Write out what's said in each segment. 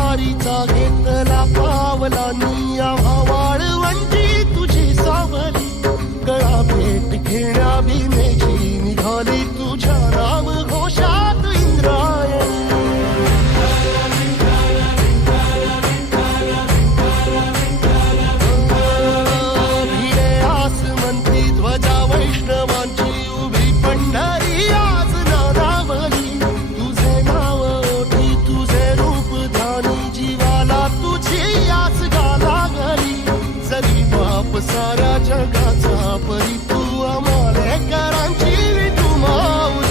वारीचा घेतला पावला निया वाळवंटी तुझी सावली गळा भेट घेण्या भीमेची निघाली तुझ्या नाम घोषात इंद्रायणी भिडे आसमंती ध्वजा वैष्णवांची उभी पंढरी आज नादावली तुझे नाव ओठी तुझे रूप ध्यानी जीवाला तुझी आस गाला घरी जरी बाप साऱ्या जगाचा परी तू आमालेकरांची विठू माऊली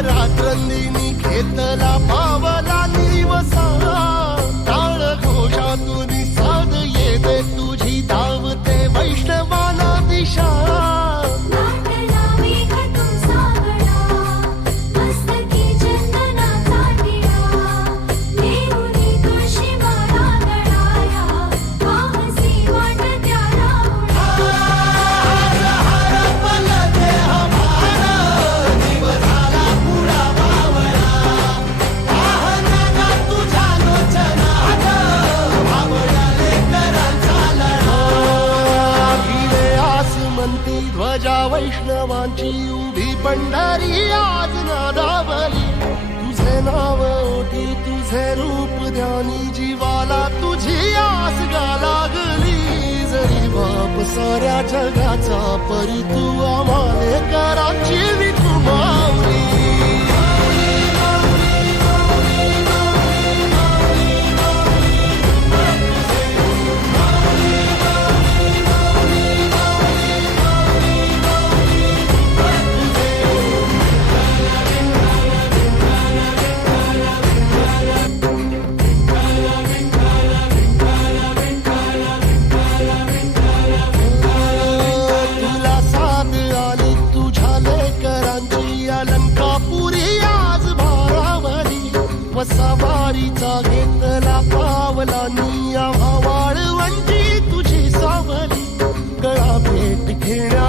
रात्रंदिनी घेतला पावला निवसा टाळ घोषातून साध येते तुझी धावते वैष्णवाला दिशा ध्वजा वैष्णवांची उभी पंढरी आज नादावली तुझे नाव ओठी तुझे रूप ध्यानी जीवाला तुझी आस गा लागली जरी बाप साऱ्या जगाचा परी तू आमालेकरांची विठू माऊली वारीचा घेतला पावला निया वाळवंटी तुझी सावली गळा भेट घेण्या